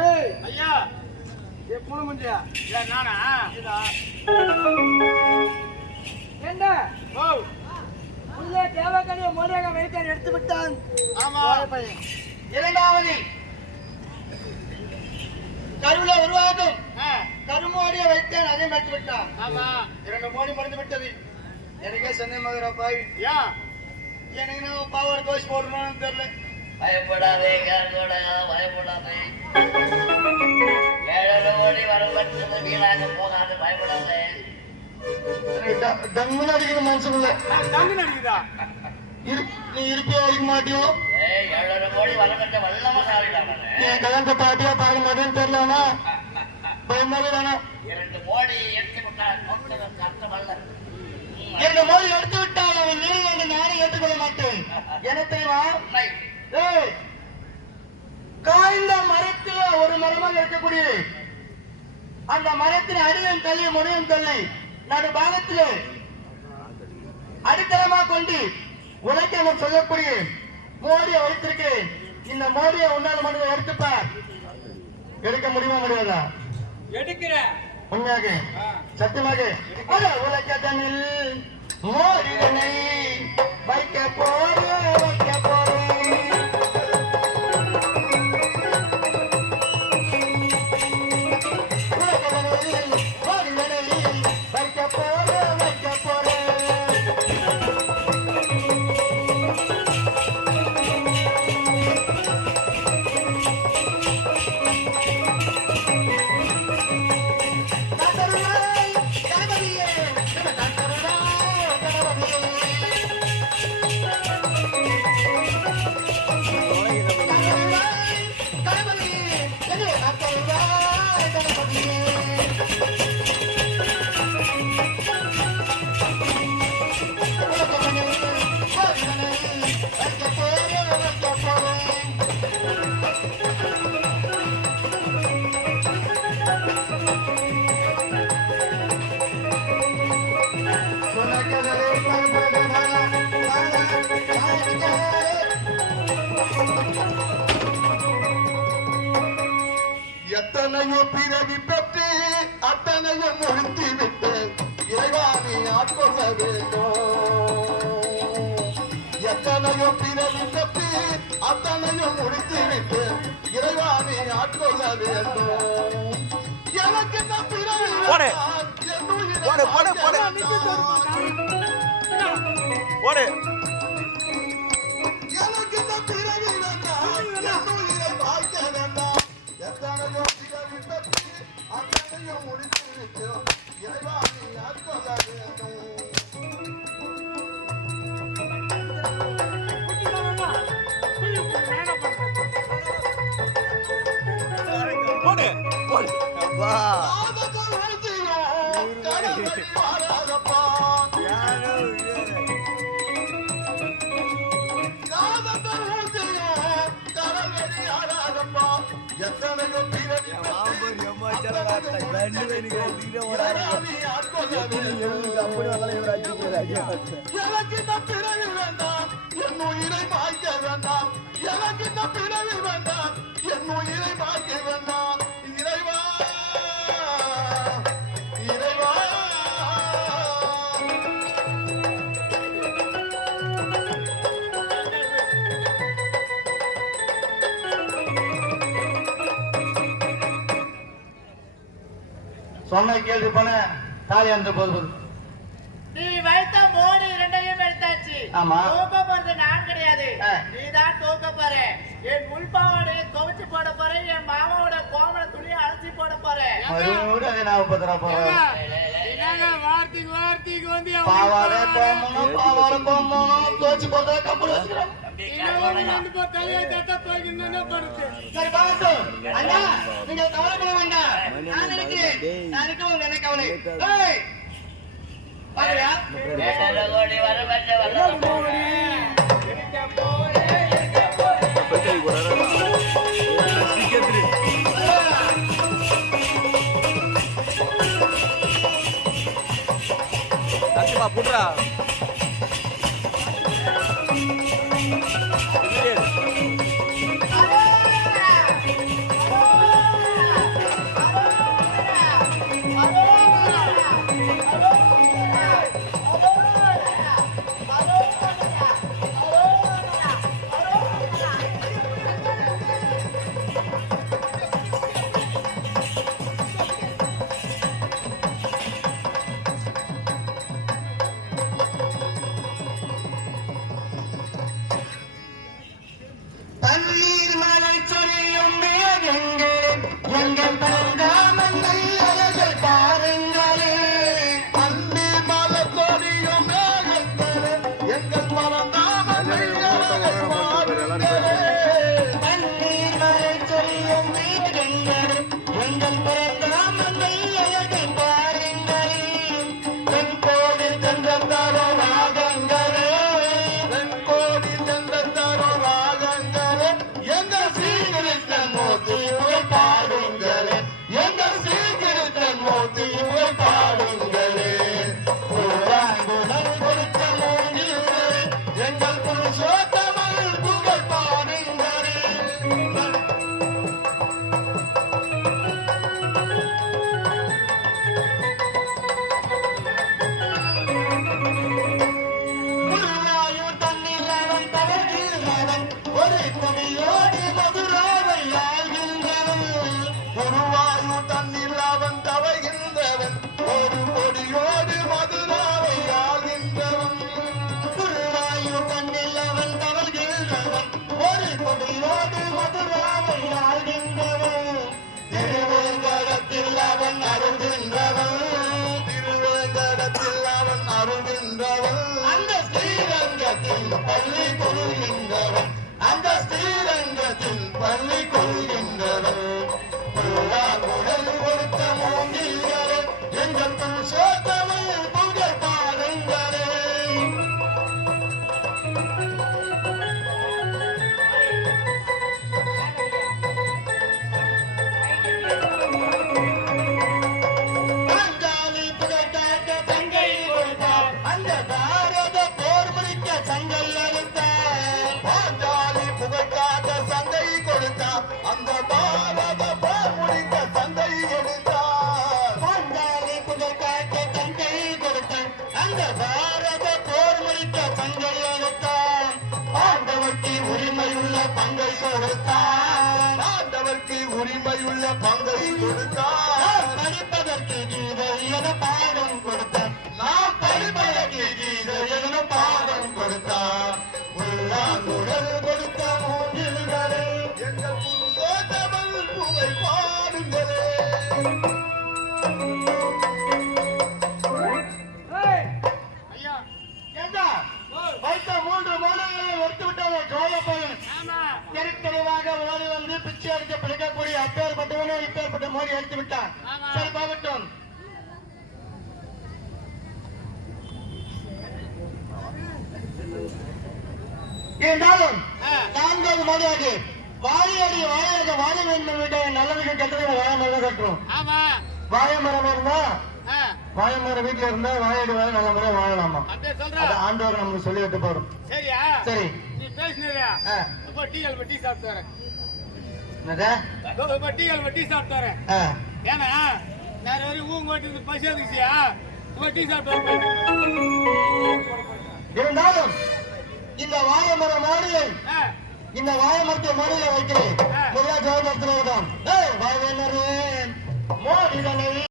ஏய் ஐயா ஏ பூனமண்டியா ஏன் நானா இதா என்ன ஓ உள்ளே தேவகனிய மோடியாக வைத்தார் எடுத்து விட்டான். ஆமா இரண்டாவது கருவில உருவாகும் கருமோடிய வைத்தேன் அதை மறைத்து விட்டான். ஆமா 2 மோடி மறைந்து விட்டது. எனக்கே சென்னை மதுரா பாய் யா எனக்கு நான் பவர் கோஷ் போடணும்னு தெரியல. பயப்படாதே கேரளோட பயப்படாதே 7 கோடி வரப்பட்டது வீணாக போகாது பயப்படாதே டம்முன்னு அடிக்கிற மனசுக்குள்ள தங்கு நடிக்குதா நீ இருப்பியா இருக்க மாட்டியோ? 7 கோடி வரப்பட்ட வல்லம சாவிட்டாங்க என் கல்யாணத்தை பாட்டியா பார்க்க மாட்டேன்னு தெரியலனா பயமாவே தானா 2 கோடி எடுத்து விட்டால் நோக்குதற்கு அர்த்தமல்ல 2 மோடி எடுத்து விட்டால் அவன் நீ என்று நானே ஏற்றுக்கொள்ள மாட்டேன். என்ன தெரியுமா? ஏய் காய்ந்த மரத்துல ஒரு மரமாக இருக்கக்கூடிய அந்த மரத்தின் அடியும் தள்ளி முனையும் தள்ளி நடு பாகத்திலே அடித்தளமாக கொண்டு உலகம் சொல்லக்கூடிய மோடியை வைத்திருக்கேன். இந்த மோடியை உன்னால் மட்டும் எடுத்துப்பார். எடுக்க முடியுமா முடியாதா? எடுக்கிற உண்மையாக சத்தியமாக உலகத்தனில் மோடிதனை வைக்க போறேன் வைக்க போறேன் உலகத்தனில் மோடிதனை வைக்க போறேன் வைக்க போறேன் எத்தனையோ பிறவி பெற்று அத்தனையோ முடித்து விட்டு இறைவானை ஆட்கொள்ள வேண்டும். எத்தனையோ பிறவி பெற்று அத்தனையோ முடித்து விட்டு இறைவானை ஆட்கொள்ள வேண்டும். எனக்கு இந்த பிறவி போடு போடு போடு போடு போடு எனக்கு இந்த பிறவி வேண்டாம் என் உயிரை வாழ்க்க வேண்டாம். எத்தனையோ பிறவி பெற்று அத்தனையோ முடித்து விட்டு இறைவானை ஆட்கொள்ள வேண்டும். போடு போடு அப்பா எத்தனையோ பிறவி எனக்கு இந்த பிறவி வேண்டாம் என் உயிரை மாய்க்க வேண்டாம். எனக்கு இந்த பிறவி வேண்டாம் என் உயிரை மாய்க்க வேண்டாம். இறைவா இறைவா சொன்ன கேள்வி பண்ண தாலி அந்த போது நீ வைத்த மோடி 2ஐயும் எடுத்தாச்சு. ஆமா. தூக்க போறது நான் கிடையாது, நீதான் தூக்க போற. என் முள்பாவாடையை துவைச்சு போட போறேன், என் மாமாவோட கோமல துணியை அலசி போட போறேன். வார்த்தைக்கு வார்த்தைக்கு வந்து பாவாடை கோமணும் தோச்சு போடுறத கப்பல் வச்சுக்கிறேன். தலையை தட்ட போய்கின்னு என்ன பண்ணுது? சரி பாகட்டும் அண்ணா, நீங்க கவலைப்பட வேண்டாம். நான் இருக்கேன் உங்க என்ன கவலை. ஏய் பாருயா 7 கோடி வரப்பட்ட வல்லம புட்ரா பண்ணி கொள்கின்றனர் குடல் கொடுத்த மூங்கில்களே எங்கள் சோத்தமிழ் புகழ் பாருங்களே பாஞ்சாலி புகழ்காக்க தங்கை கொடுத்தார் அந்த பாரத போர் முடிக்க சங்கை அளித்தார் பாஞ்சாலி புகழ்காக்க சங்கை கொடுத்தார் அந்த பாரத போர் முடிக்க சங்கை எடுத்தார் பாஞ்சாலி புகழ்காக்க தங்கை கொடுத்தார் அந்த பாரத போர் முடிக்க சங்கை எடுத்தார் ஆண்டவர்க்கு உரிமையுள்ள பங்கை கொடுத்தார் ஆண்டவர்க்கு உரிமையுள்ள பங்கை கொடுத்தார் படிப்பதற்கு கீதை என பாடம் கொடுத்தார் நாம் படிப்பதற்கு கீதை என பாடம் கொடுத்தார் உள்ளாங்குடல் கொடுத்த மூங்கில்களே எங்கள் புருஷோத்தமன் புகழ் பாடுங்களே ஐயா ஏண்டா வைத்த 3 மாதங்களை ஒருத்து விட்டாங்க சோழப்பையன் ஆமா தெளிவாக ஓடி வந்து பிச்சை அடிக்க பிடிக்கக்கூடிய அப்பேற்பட்டவனே இப்பேற்பட்ட மோடி எடுத்து விட்டான் ஆமா. சரி போகட்டும் இருந்தாலும் 4வது மோடியாக வாழையாக வாழ வேண்டும் விட நல்லதுக்கு கட்டுறது வாழை மரம் கட்டுறோம் ஆமா வாழை மரம் இருந்தா ஆ, வாழை மரம் வீட்டுல இருந்தா வாழையடி வாழை நல்ல முறையா வாழலாமா அப்படியே அது சொல்ற ஆண்டவர் நமக்கு சொல்லி விட்டு போறோம் சரியா சரி நீ பேசினியா ஆ. இப்போ டீ சாப்பிட்டு வரேன் என்னது? இப்போ டீ சாப்பிட்டு வரேன் ஆ. ஏன்னா நான் வரையும் ஊங்க ஓட்டி பசி வந்துச்சியா இப்போ டீ சாப்பிட்டு வரேன் இருந்தாலும் இந்த வாழை மரம் மாடியை ஆ, இந்த வாழை மரத்தை மாடியில வைக்கிறேன் ஆ. முதலா ஜோதிடத்தில்தான் வாழவேனரே மோடிதன